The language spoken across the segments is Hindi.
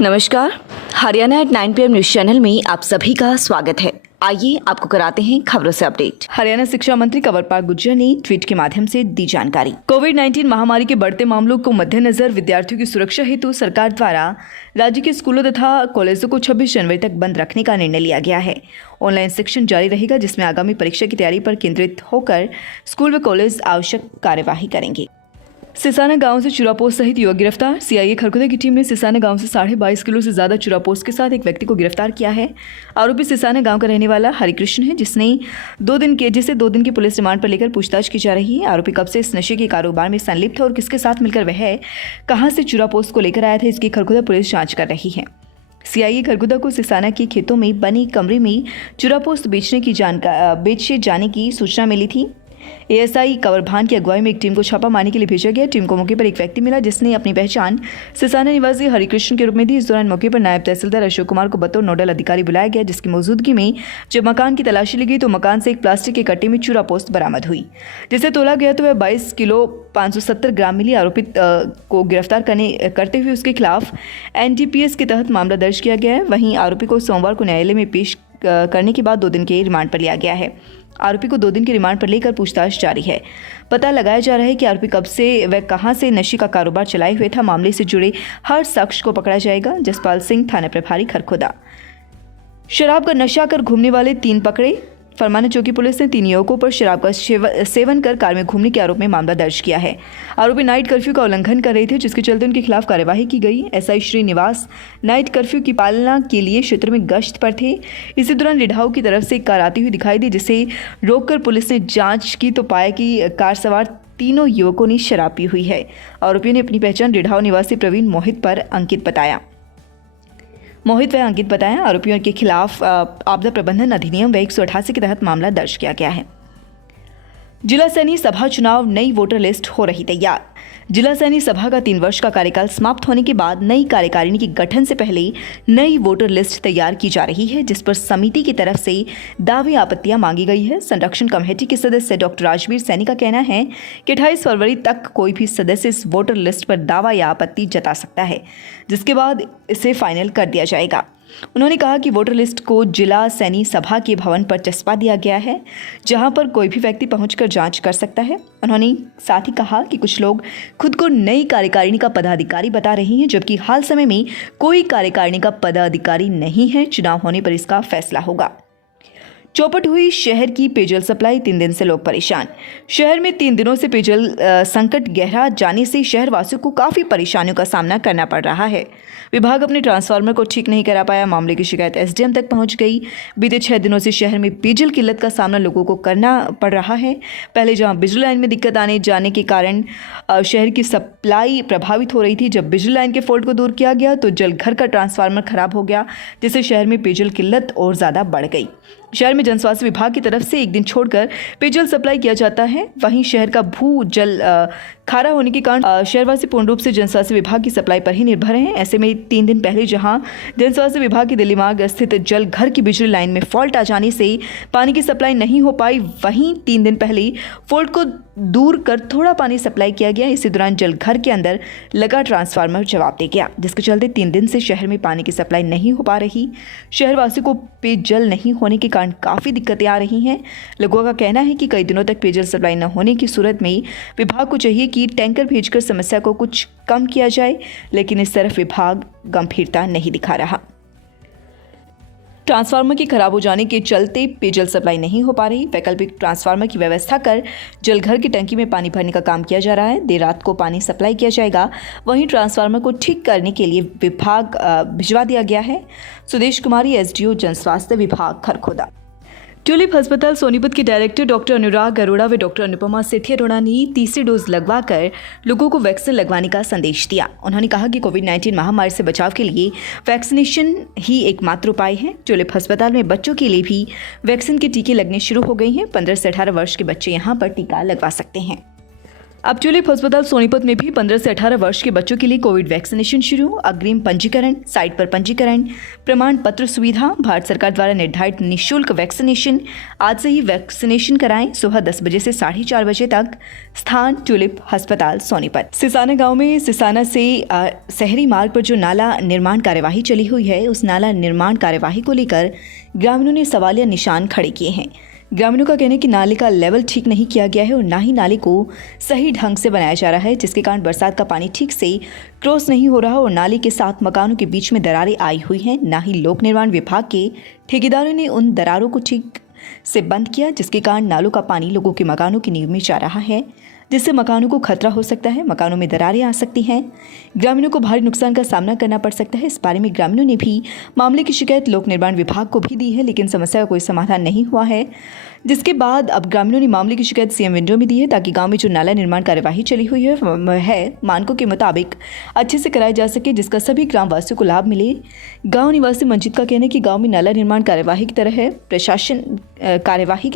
नमस्कार, Haryana at 9 PM news channel में आप सभी का स्वागत है। आइए आपको कराते हैं खबरों से अपडेट। हरियाणा शिक्षा मंत्री कंवरपाल गुर्जर ने ट्वीट के माध्यम से दी जानकारी। कोविड-19 महामारी के बढ़ते मामलों को मद्देनजर विद्यार्थियों की सुरक्षा हेतु सरकार द्वारा राज्य के स्कूलों तथा कॉलेजों को 26 जनवरी तक बंद रखने का निर्णय लिया गया है। ऑनलाइन शिक्षण जारी रहेगा, जिसमें आगामी परीक्षा की तैयारी पर केंद्रित होकर स्कूल व कॉलेज आवश्यक कार्यवाही करेंगे। सिसाना गांव से चुरापोस्ट सहित युवक गिरफ्तार। सीआईए खरखुदा की टीम ने सिसाना गांव से 22.5 किलो से ज्यादा चुरापोस्ट के साथ एक व्यक्ति को गिरफ्तार किया है। आरोपी सिसाना गांव का रहने वाला हरिकृष्ण है, जिसे 2 दिन की पुलिस रिमांड पर लेकर पूछताछ की जा रही है। आरोपी कब से इस नशे के कारोबार में संलिप्त है और किसके साथ मिलकर वह कहां से चुरापोस्ट को लेकर आया था, इसकी खरखुदा पुलिस जांच कर रही है। सीआईए खरखुदा को सिसाना के खेतों में बनी कमरे में चुरापोस्ट बेचे जाने की सूचना मिली थी। एएसआई कंवरभान की अगुवाई में एक टीम को छापा मारने के लिए भेजा गया। टीम को मौके पर एक व्यक्ति मिला, जिसने अपनी पहचान सिसाना निवासी हरिकृष्ण के रूप में दी। इस दौरान मौके पर नायब तहसीलदार अशोक कुमार को बतौर नोडल अधिकारी बुलाया गया, जिसकी मौजूदगी में जब मकान की तलाशी ली गई तो मकान से एक प्लास्टिक के कट्टे में चूरापोस्ट बरामद हुई, जिसे तोला गया तो वह 22 किलो 570 ग्राम मिली। आरोपित को गिरफ्तार करते हुए उसके खिलाफ एनडीपीएस के तहत मामला दर्ज किया गया है। वहीं आरोपी को सोमवार को न्यायालय में पेश करने के बाद 2 दिन के रिमांड पर लिया गया है। आरोपी को 2 दिन के रिमांड पर लेकर पूछताछ जारी है। पता लगाया जा रहा है कि आरोपी कब से व कहां से नशे का कारोबार चलाए हुए था। मामले से जुड़े हर शख्स को पकड़ा जाएगा। जसपाल सिंह, थाना प्रभारी खरखुदा। शराब का नशा कर घूमने वाले 3 पकड़े। फरमाना चौकी पुलिस ने 3 युवकों पर शराब का सेवन कर कार में घूमने के आरोप में मामला दर्ज किया है। आरोपी नाइट कर्फ्यू का उल्लंघन कर रहे थे, जिसके चलते उनके खिलाफ कार्यवाही की गई। एसआई श्रीनिवास नाइट कर्फ्यू की पालना के लिए क्षेत्र में गश्त पर थे। इसी दौरान रिढाऊ की तरफ से एक कार आती हुई दिखाई दी, जिसे रोककर पुलिस ने जांच की तो पाया कि कार सवार 3 युवकों ने शराब पी हुई है। आरोपियों ने अपनी पहचान रिढाऊ निवासी प्रवीण मोहित व अंकित बताया। आरोपियों के खिलाफ आपदा प्रबंधन अधिनियम व 188 के तहत मामला दर्ज किया गया है। जिला सैनिक सभा चुनाव, नई वोटर लिस्ट हो रही तैयार। जिला सैनिक सभा का 3 वर्ष का कार्यकाल समाप्त होने के बाद नई कार्यकारिणी के गठन से पहले नई वोटर लिस्ट तैयार की जा रही है, जिस पर समिति की तरफ से दावे आपत्तियां मांगी गई है। संरक्षण कमेटी के सदस्य डॉक्टर राजवीर सैनी का कहना है कि 28 फरवरी तक कोई भी सदस्य इस वोटर लिस्ट पर दावा या आपत्ति जता सकता है, जिसके बाद इसे फाइनल कर दिया जाएगा। उन्होंने कहा कि वोटर लिस्ट को जिला सैनिक सभा के भवन पर चस्पा दिया गया है, जहां पर कोई भी व्यक्ति पहुंचकर जांच कर सकता है। उन्होंने साथ ही कहा कि कुछ लोग खुद को नई कार्यकारिणी का पदाधिकारी बता रही हैं, जबकि हाल समय में कोई कार्यकारिणी का पदाधिकारी नहीं है। चुनाव होने पर इसका फैसला होगा। चौपट हुई शहर की पेयजल सप्लाई, 3 दिन से लोग परेशान। शहर में 3 दिनों से पेयजल संकट गहरा जाने से शहरवासियों को काफ़ी परेशानियों का सामना करना पड़ रहा है। विभाग अपने ट्रांसफार्मर को ठीक नहीं करा पाया। मामले की शिकायत एसडीएम तक पहुंच गई। बीते 6 दिनों से शहर में पेयजल किल्लत का सामना लोगों को करना पड़ रहा है। पहले जहां बिजली लाइन में दिक्कत आने जाने के कारण शहर की सप्लाई प्रभावित हो रही थी, जब बिजली लाइन के फॉल्ट को दूर किया गया तो जलघर का ट्रांसफार्मर खराब हो गया, जिससे शहर में पेयजल किल्लत और ज़्यादा बढ़ गई। शहर में जनस्वास्थ्य विभाग की तरफ से एक दिन छोड़कर पेयजल सप्लाई किया जाता है। वहीं शहर का भू जल खारा होने के कारण शहरवासी पूर्ण रूप से जनस्वास्थ्य विभाग की सप्लाई पर ही निर्भर हैं। ऐसे में 3 दिन पहले जहां जनस्वास्थ्य विभाग के दिल्ली मार्ग स्थित जल घर की बिजली लाइन में फॉल्ट आ जाने से पानी की सप्लाई नहीं हो पाई, वहीं 3 दिन पहले फॉल्ट को दूर कर थोड़ा पानी सप्लाई किया गया। इसी दौरान जल घर के अंदर लगा ट्रांसफार्मर जवाब दे गया, जिसके चलते 3 दिन से शहर में पानी की सप्लाई नहीं हो पा रही। शहरवासियों को पेयजल नहीं होने के कारण काफ़ी दिक्कतें आ रही हैं। लोगों का कहना है कि कई दिनों तक पेयजल सप्लाई न होने की सूरत में विभाग को चाहिए कि टैंकर भेजकर समस्या को कुछ कम किया जाए, लेकिन इस तरफ विभाग गंभीरता नहीं दिखा रहा। ट्रांसफार्मर के खराब हो जाने के चलते पेयजल सप्लाई नहीं हो पा रही। वैकल्पिक ट्रांसफार्मर की व्यवस्था कर जलघर की टंकी में पानी भरने का काम किया जा रहा है। देर रात को पानी सप्लाई किया जाएगा। वहीं ट्रांसफार्मर को ठीक करने के लिए विभाग भिजवा दिया गया है। सुदेश कुमारी, एसडीओ जनस्वास्थ्य विभाग खरखुदा। ट्यूलिप अस्पताल सोनीपत के डायरेक्टर डॉक्टर अनुराग अरोड़ा व डॉक्टर अनुपमा सेठी अरोड़ा ने तीसरी डोज लगवाकर लोगों को वैक्सीन लगवाने का संदेश दिया। उन्होंने कहा कि कोविड-19 महामारी से बचाव के लिए वैक्सीनेशन ही एकमात्र उपाय है। ट्यूलिप अस्पताल में बच्चों के लिए भी वैक्सीन के टीके लगने शुरू हो गए हैं। 15 से 18 वर्ष के बच्चे यहां पर टीका लगवा सकते हैं। अब ट्यूलिप अस्पताल सोनीपत में भी 15 से 18 वर्ष के बच्चों के लिए कोविड वैक्सीनेशन शुरू। अग्रिम पंजीकरण, साइट पर पंजीकरण, प्रमाण पत्र सुविधा, भारत सरकार द्वारा निर्धारित निःशुल्क वैक्सीनेशन। आज से ही वैक्सीनेशन कराएं। सुबह 10 बजे से 4:30 बजे तक। स्थान ट्यूलिप अस्पताल सोनीपत। सिसाना गांव में सिसाना से शहरी मार्ग पर जो नाला निर्माण कार्यवाही चली हुई है, उस नाला निर्माण कार्यवाही को लेकर ग्रामीणों ने सवालिया निशान खड़े किए हैं। ग्रामीणों का कहना है कि नाले का लेवल ठीक नहीं किया गया है और ना ही नाले को सही ढंग से बनाया जा रहा है, जिसके कारण बरसात का पानी ठीक से क्रॉस नहीं हो रहा और नाले के साथ मकानों के बीच में दरारें आई हुई हैं। ना ही लोक निर्माण विभाग के ठेकेदारों ने उन दरारों को ठीक से बंद किया, जिसके कारण नालों का पानी लोगों के मकानों की नींव में जा रहा है, जिससे मकानों को खतरा हो सकता है। मकानों में दरारें आ सकती हैं। ग्रामीणों को भारी नुकसान का सामना करना पड़ सकता है। इस बारे में ग्रामीणों ने भी मामले की शिकायत लोक निर्माण विभाग को भी दी है, लेकिन समस्या का कोई समाधान नहीं हुआ है। जिसके बाद अब ग्रामीणों ने मामले की शिकायत सीएम विंडो में दी है, ताकि गांव में जो नाला निर्माण कार्यवाही चली हुई है मानकों के मुताबिक अच्छे से कराया जा सके, जिसका सभी ग्रामवासियों को लाभ मिले। गांव निवासी मंजित का कहना है कि गांव में नाला निर्माण कार्यवाही की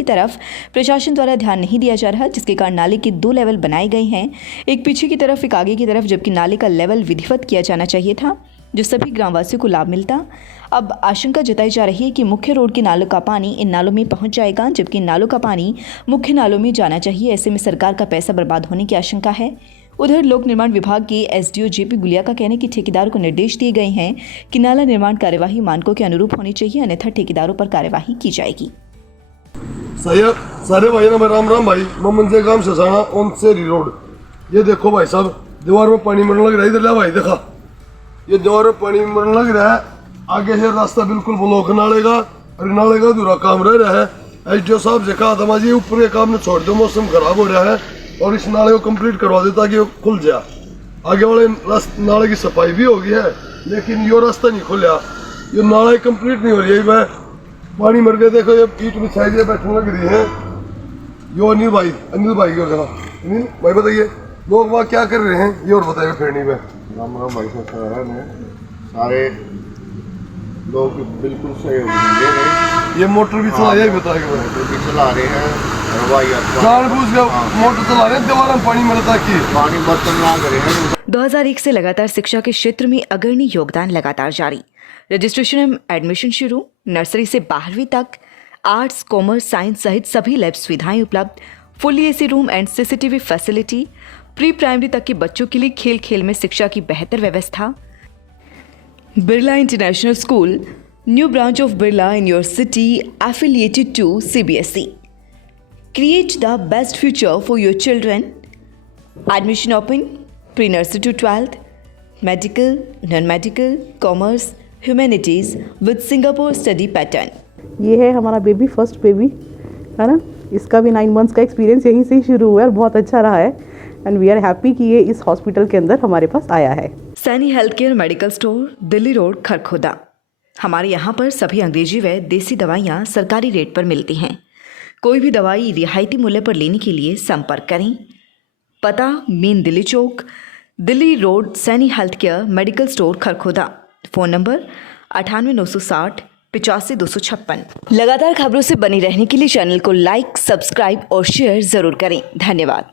तरफ प्रशासन द्वारा ध्यान नहीं दिया जा रहा, जिसके कारण नाले के 2 लेवल बनाए गए हैं, एक पीछे की तरफ, एक आगे की तरफ, जबकि नाले का लेवल विधिवत किया जाना चाहिए था, जो सभी ग्रामवासियों को लाभ मिलता। अब आशंका जताई जा रही है कि मुख्य रोड के नालों का पानी इन नालों में पहुंच जाएगा, जबकि इन नालों का पानी मुख्य नालों में जाना चाहिए। ऐसे में सरकार का पैसा बर्बाद होने की आशंका है। उधर लोक निर्माण विभाग के एसडीओ जेपी गुलिया का कहना है कि ठेकेदारों को निर्देश दिए गए हैं कि नाला निर्माण कार्यवाही मानकों के अनुरूप होनी चाहिए, अन्यथा ठेकेदारों पर कार्यवाही की जाएगी। सारे भाई ना, राम भाई, मोहम्मद गांव सिसाना ऑन सेरी रोड। ये देखो भाई साहब, दीवार में पानी मरने लग रहा है। इधर ला भाई, देखा ये दीवार में पानी मरने लग रहा है। आगे से रास्ता बिल्कुल ब्लॉक नाले का, और नाले का अधूरा काम रह रहा है। एसडीओ साहब से कहा था जी, ऊपर के काम ने छोड़ दो, मौसम खराब हो रहा है, और इस नाले को कंप्लीट करवा दे ताकि वो खुल जाए। आगे वाले नाले की सफाई भी हो गई है, लेकिन ये रास्ता नहीं खुला। ये नाला कंप्लीट नहीं हो रही है। पानी मर गया, देखो ये ईट बिछाई दिए बैठने लग रही है। यो अनिल भाई की और अनिल भाई बताइए, लोग वहाँ क्या कर रहे हैं ये और बताइएगा। फेरनी में राम भाई सारे लोग बिल्कुल सहयोग दे रहे। ये मोटर भी चला रहे हैं, चला रहे हैं, जानबूझ के मोटर चला रहे हैं, दीवार में पानी मरता कि पानी बर्तन ना करें। 2001 से लगातार शिक्षा के क्षेत्र में अग्रणी योगदान लगातार जारी। रजिस्ट्रेशन एवं एडमिशन शुरू। नर्सरी से 12वीं तक आर्ट्स, कॉमर्स, साइंस सहित सभी लैब सुविधाएं उपलब्ध। Fully AC room and CCTV facility. Pre primary तक के बच्चों के लिए खेल खेल में शिक्षा की बेहतर व्यवस्था। Birla international school, new branch of Birla in your city, affiliated to CBSE. Create the best future for your children. Admission open, pre-nursery to 12th, medical, non-medical, commerce, humanities with Singapore study pattern. ये है हमारा बेबी, फर्स्ट बेबी है ना। इसका भी 9 मंथ्स का एक्सपीरियंस यहीं से ही शुरू हुआ है और बहुत अच्छा रहा है, एंड वी आर हैप्पी कि ये इस हॉस्पिटल के अंदर हमारे पास आया है। Saini health care medical store, Delhi road, Kharkhoda. हमारे यहाँ पर सभी अंग्रेजी व देसी दवाइयाँ सरकारी रेट पर मिलती हैं। कोई भी दवाई रियायती मूल्य पर लेने के लिए संपर्क करें। पता main Delhi Chowk, Delhi road, Saini health care medical store, Kharkhoda. Phone number 98 960 85 256। लगातार खबरों से बनी रहने के लिए चैनल को लाइक, सब्सक्राइब और शेयर ज़रूर करें। धन्यवाद।